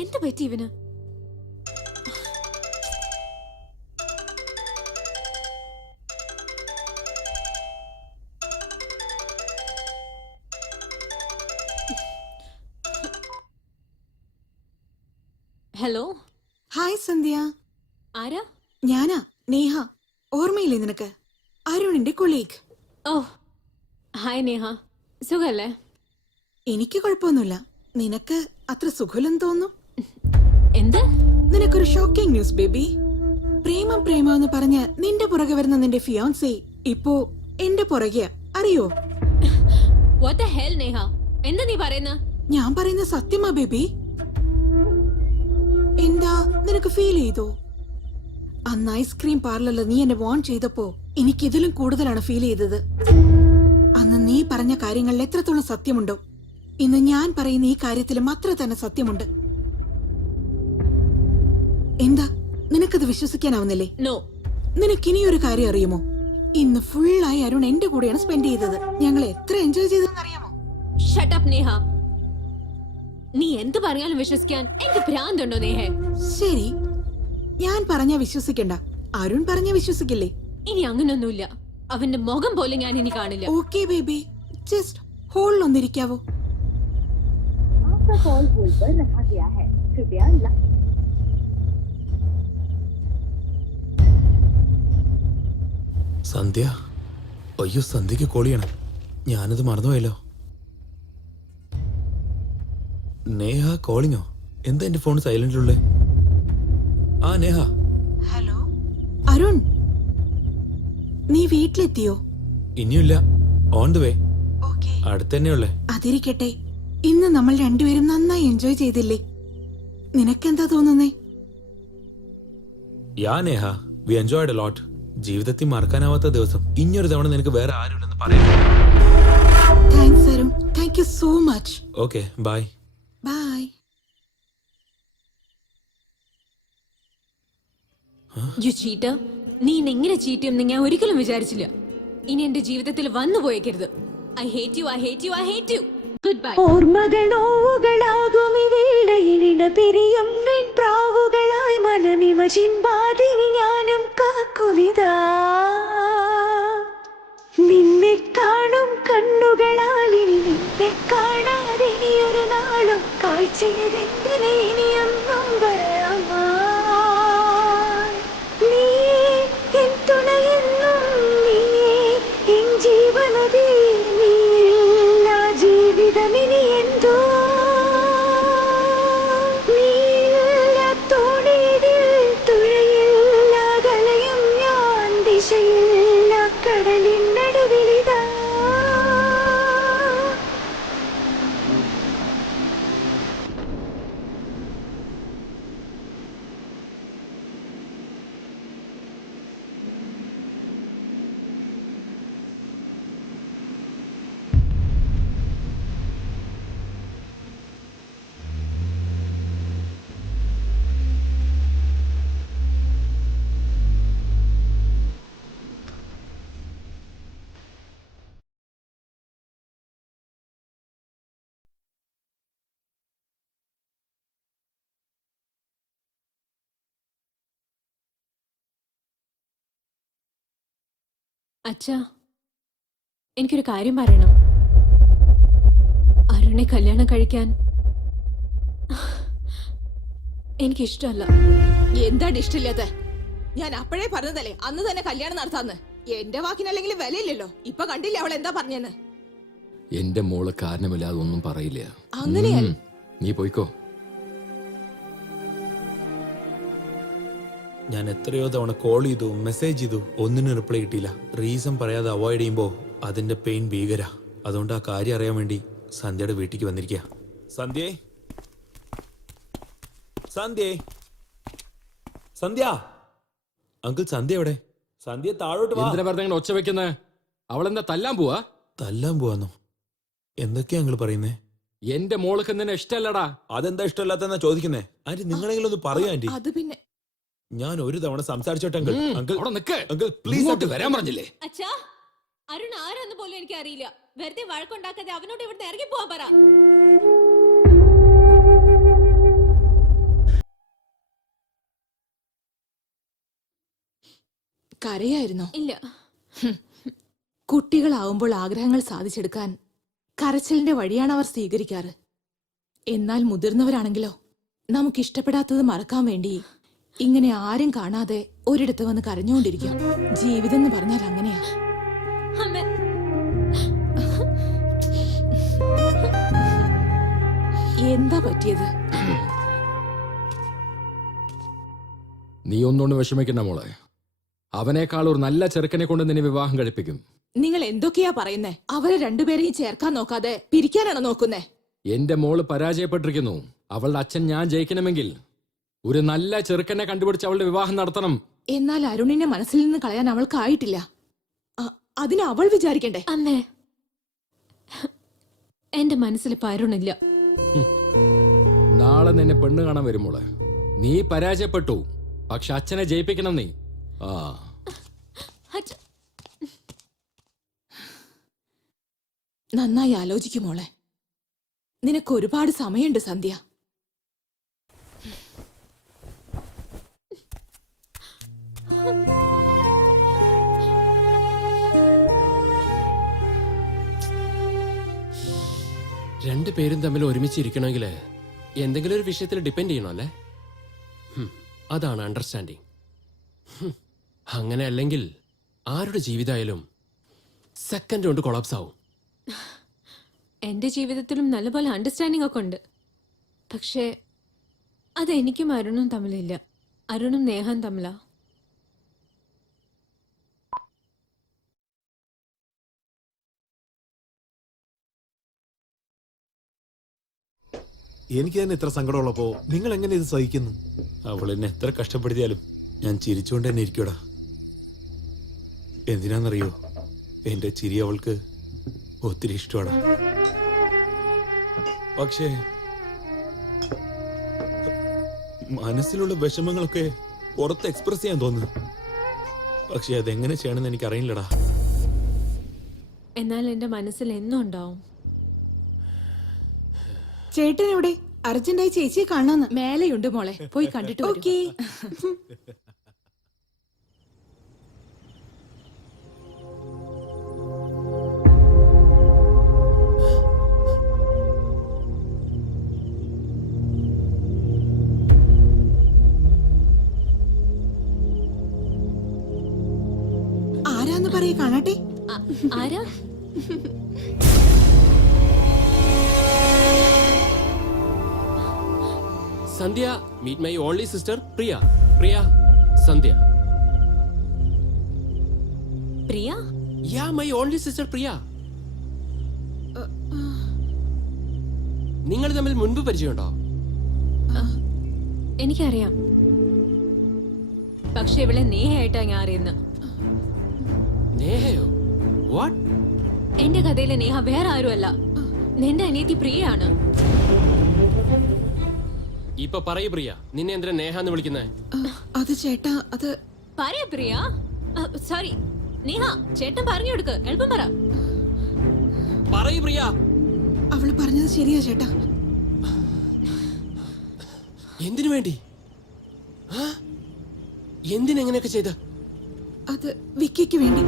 എന്ത് പറ്റി ഇവന്? ഹലോ. ഹായ് സന്ധ്യ. ആരാ? ഞാനാ നേഹ. ഓർമ്മയില്ലേ നിനക്ക്? അരുണിന്റെ കൊളീഗ്. ഓ ഹായ് നേഹ, സുഖല്ലേ? എനിക്ക് കുഴപ്പമൊന്നുമില്ല. നിനക്ക് അത്ര സുഖമില്ലെന്ന് തോന്നുന്നു. എന്ത്? നിനക്കൊരു ഷോക്കിംഗ് ന്യൂസ് ബേബി. പ്രേമം പ്രേമം എന്ന് പറഞ്ഞ് നിന്റെ പുറകെ വരുന്ന നിന്റെ ഫിയോൻസി ഇപ്പോ എന്റെ പുറകെയാ, അറിയോ? What the hell നേഹ, എന്താ നീ പറയുന്ന? ഞാൻ പറയുന്ന സത്യമാ ബേബി. എന്താ നിനക്ക് ഫീൽ ചെയ്തോ? അന്ന് ഐസ്ക്രീം പാർലറിൽ നീ എന്നെ വാൺ ചെയ്തപ്പോ എനിക്ക് ഇതിലും കൂടുതലാണ് ഫീൽ ചെയ്തത്. അന്ന് നീ പറഞ്ഞ കാര്യങ്ങളിൽ എത്രത്തോളം സത്യമുണ്ടോ, ഇന്ന് ഞാൻ പറയുന്ന ഈ കാര്യത്തിലും അത്ര തന്നെ സത്യമുണ്ട്. എന്താ നിനക്കത് വിശ്വസിക്കാനാവുന്നില്ലേ? നോ. നിനക്കിനിയൊരു കാര്യം അറിയുമോ? ഇന്ന് ഫുള്ളായി അരുൺ എന്റെ കൂടെയാണ് സ്പെൻഡ് ചെയ്തത്. ഞങ്ങൾ എത്ര എൻജോയ് ചെയ്തെന്ന് അറിയാമോ? Shut up Neha. നീ എന്ത് പറഞ്ഞാലും വിശ്വസിക്കാൻ എനിക്ക് ഭ്രാന്തുണ്ടോ നേഹേ? ശരി, ഞാൻ പറഞ്ഞാ വിശ്വസിക്കണ്ട, അരുൺ പറഞ്ഞാ വിശ്വസിക്കില്ലേ? ഇനി അങ്ങനൊന്നുമില്ല. അവന്റെ മുഖം പോലും ഞാൻ ഇനി കാണില്ല. ഓക്കേ ബേബി, ജസ്റ്റ് ഹോൾഡ് ഒന്നിരിക്കാവോ? സന്ധ്യ, അയ്യോ സന്ധ്യക്ക് കോളിയാണ്, ഞാനത് മറന്നുപോയല്ലോ. നേഹ കോളിങ്ങോ? എന്താ എന്റെ ഫോൺ സൈലന്റിലുള്ളേ? ആ നേഹ. ഹലോ അരുൺ, നീ വീട്ടിലെത്തിയോ? ഇനിയില്ല, ഓൺ ദ വേ. അടുത്തന്നെയുള്ളേ. അതിരിക്കട്ടെ, ഇന്ന് നമ്മൾ രണ്ടുപേരും നന്നായി എൻജോയ് ചെയ്തില്ലേ? നിനക്കെന്താ തോന്നുന്നേ? Yeah Neha, we enjoyed a lot. ജീവിതത്തിൽ മറക്കാനാവാത്ത ദിവസം. ഇനിയൊരു തവണ നിനക്ക് വേറെ ആരുമില്ലെന്ന് പറയാം. Thanks Arun, thank you so much. Okay, bye. Bye. You cheater. നീ എങ്ങനെ ചീറ്റ് ചെയ്യുമെന്ന് ഞാൻ ഒരിക്കലും വിചാരിച്ചില്ല. ഇനി എന്റെ ജീവിതത്തിൽ വന്നു പോയേക്കരുത്. I hate you, I hate you, I hate you. Goodbye. ഓർമ്മകൾ നോവുകളാകും ഇവേളയിലിട പിരിയും പ്രാവുകളായി മനമിമ ചിമ്പാതിനി ഞാനും കാക്കുവിതാ. നിന്നെ കാണും കണ്ണുകളാൽ നിന്നെ കാണാതെ ഒരു നാളും കാഴ്ചയതെന്തിനെ ഇനിയൊന്നും പറയാമാ. നീയേ എൻ തുണയെന്നും, നീയേ എൻ ജീവനദി, നീയില്ല ജീവിതമിനി എന്തോ. നീയില്ല തോണിയിൽ തുഴയില്ല കലയും ഞാൻ, ദിശയില്ല കടലിൻ നടുവിലിതാ. അച്ഛാ, എനിക്കൊരു കാര്യം പറയണം. അരുണെ കല്യാണം കഴിക്കാൻ എനിക്കിഷ്ടമല്ല. എന്താണ് ഇഷ്ടമില്ലാത്ത? ഞാൻ അപ്പോഴേ പറഞ്ഞതല്ലേ അന്ന് തന്നെ കല്യാണം നടത്താന്ന്. എന്റെ വാക്കിനല്ലെങ്കിൽ വിലയില്ലല്ലോ. ഇപ്പൊ കണ്ടില്ലേ അവൾ എന്താ പറഞ്ഞെന്ന്? എന്റെ മോള് കാരണമില്ലാതെ ഒന്നും പറയില്ല. അങ്ങനെയല്ല. നീ പോയിക്കോ. ഞാൻ എത്രയോ തവണ കോൾ ചെയ്തു, മെസ്സേജ് ചെയ്തു, ഒന്നിനും റിപ്ലൈ കിട്ടിയില്ല. റീസൺ പറയാതെ അവോയ്ഡ് ചെയ്യുമ്പോ അതിന്റെ പെയിൻ ഭീകര. അതുകൊണ്ട് ആ കാര്യം അറിയാൻ വേണ്ടി സന്ധ്യയുടെ വീട്ടിലേക്ക് വന്നിരിക്കുക. സന്ധ്യേ, സന്ധ്യേ, സന്ധ്യ. അങ്കിൾ സന്ധ്യ എവിടെ? സന്ധ്യ താഴോട്ട് വാ. എന്തിനാ വെറുതെ ഒച്ച വെക്കുന്നേ? അവളെന്താ തല്ലാൻ പോവാ? തല്ലാൻ പോവാന്നോ? എന്തൊക്കെയാ അങ്കിൾ പറയുന്നേ? എന്റെ മോൾക്ക് നിന്നെ ഇഷ്ടല്ലടാ. അതെന്താ ഇഷ്ടമല്ലാത്തെന്നാ ചോദിക്കുന്നേ? ആന്റി നിങ്ങളെങ്കിലും ഒന്ന് പറയൂ ആന്റി. അത് പിന്നെ ഞാൻ ഒരു തവണ സംസാരിച്ചോട്ടെ അങ്കിൾ. അങ്കിൾ അവിടെ നിക്ക്. അങ്കിൾ പ്ലീസ് വരാൻ പറഞ്ഞില്ലേ? അച്ഛാ, അരുൺ ആരാന്ന് പോലും എനിക്ക് അറിയില്ല. വെറുതെ വഴക്കുണ്ടാക്കാതെ അവനോട് ഇവിടുന്ന് ഇറങ്ങി പോവാൻ പറ. കരയായിരുന്നോ? ഇല്ല. കുട്ടികളാവുമ്പോൾ ആഗ്രഹങ്ങൾ സാധിച്ചെടുക്കാൻ കരച്ചിലിന്റെ വഴിയാണ് അവർ സ്വീകരിക്കാറ്. എന്നാൽ മുതിർന്നവരാണെങ്കിലോ നമുക്ക് ഇഷ്ടപ്പെടാത്തത് മറക്കാൻ വേണ്ടി ഇങ്ങനെ ആരും കാണാതെ ഒരിടത്ത് വന്ന് കരഞ്ഞുകൊണ്ടിരിക്കും. ജീവിതം എന്ന് പറഞ്ഞാൽ അങ്ങനെയാ. അമ്മ, എന്താ പറ്റിയത്? നീ ഒന്നുകൊണ്ട് വിഷമിക്കണ്ട മോളെ. അവനേക്കാൾ ഒരു നല്ല ചെറുക്കനെ കൊണ്ട് നിന്നെ വിവാഹം കഴിപ്പിക്കും. നിങ്ങൾ എന്തൊക്കെയാ പറയുന്നേ? അവരെ രണ്ടുപേരെയും ചേർക്കാൻ നോക്കാതെ പിരിക്കാനാണോ നോക്കുന്നേ? എന്റെ മോള് പരാജയപ്പെട്ടിരിക്കുന്നു. അവളുടെ അച്ഛൻ ഞാൻ ജയിക്കണമെങ്കിൽ ഒരു നല്ല ചെറുക്കനെ കണ്ടുപിടിച്ച് അവളുടെ വിവാഹം നടത്തണം. എന്നാൽ അരുണിനെ മനസ്സിൽ നിന്ന് കളയാൻ അവൾക്കായിട്ടില്ല. അതിന് അവൾ വിചാരിക്കണ്ടേ? അമ്മേ, എന്റെ മനസ്സിൽ പരുണില്ല. നാളെ നിന്നെ പെണ്ണ് കാണാൻ വരും മോളെ. നീ പരാജയപ്പെട്ടു, പക്ഷെ അച്ഛനെ ജയിപ്പിക്കണം നീ. ആ അച്ഛ- നന്നായി ആലോചിക്കും മോളെ. നിനക്ക് ഒരുപാട് സമയമുണ്ട് സന്ധ്യ. രണ്ടുപേരും തമ്മിൽ ഒരുമിച്ചിരിക്കണമെങ്കിൽ എന്തെങ്കിലും ഒരു വിഷയത്തിൽ ഡിപ്പെൻഡ് ചെയ്യണോ അല്ലേ? അതാണ് അണ്ടർസ്റ്റാൻഡിങ്. അങ്ങനെ അല്ലെങ്കിൽ ആരുടെ ജീവിതമായാലും സെക്കൻഡ് കൊണ്ട് കൊളാപ്സ് ആവും. എന്റെ ജീവിതത്തിലും നല്ലപോലെ അണ്ടർസ്റ്റാൻഡിംഗ് ഒക്കെ ഉണ്ട്. പക്ഷേ അത് എനിക്കും അരുണും തമ്മിലില്ല. അരുണും നേഹം തമ്മിലാ. എനിക്ക് തന്നെ ഇത്ര സങ്കടമുള്ളപ്പോ നിങ്ങൾ എങ്ങനെ ഇത് സഹിക്കുന്നു? അവൾ എന്നെ എത്ര കഷ്ടപ്പെടുത്തിയാലും ഞാൻ ചിരിച്ചുകൊണ്ട് തന്നെ ഇരിക്കൂടാ. എന്തിനാന്നറിയോ, എന്റെ ചിരി അവൾക്ക് ഒത്തിരി ഇഷ്ടമാണ്. പക്ഷേ മനസ്സിലുള്ള വിഷമങ്ങളൊക്കെ പുറത്ത് എക്സ്പ്രസ് ചെയ്യാൻ തോന്നുന്നു. പക്ഷെ അതെങ്ങനെ ചെയ്യണമെന്ന് എനിക്ക് അറിയില്ലടാ. എന്നാൽ എന്റെ മനസ്സിൽ എന്നും ഉണ്ടാവും. ചേട്ടൻ എവിടെ? അർജന്റായി ചേച്ചിയെ കാണാന്ന്. മേലെയുണ്ട് മോളെ, പോയി കണ്ടിട്ട് വരൂ. ഓക്കേ. ആരാന്ന് പറയേ, കാണട്ടെ. ആരാ? Sandhya, meet my only sister Priya. Priya, Sandhya. Priya? Yeah, my only sister Priya. നിങ്ങൾ തമ്മിൽ മുൻപ് പരിചയമുണ്ടോ? എനിക്കറിയാം. പക്ഷെ ഇവളെ നേഹയായിട്ടാ ഞാൻ അറിയുന്നത്. നേഹയോ? വാട്ട്? എന്റെ കഥയിലെ നേഹ വേറെ ആരുമല്ല, നിന്റെ അനിയത്തി പ്രിയയാണ്. ഇപ്പൊ പറയൂ പ്രിയ, നിന്നെ എന്തിനാ നേഹ എന്ന് വിളിക്കുന്നേ? അത് ചേട്ടാ, അത് പറയാ പ്രിയ. സോറി നേഹ, ചേട്ടൻ പറഞ്ഞു കൊടുക്ക്, എളുപ്പം പറ. പറയൂ പ്രിയ. അവള് പറഞ്ഞത് ശരിയാ ചേട്ടാ. എന്തിനു വേണ്ടി? എന്തിനെങ്ങനെയൊക്കെ ചെയ്ത? അത് വിക്കിക്ക് വേണ്ടി.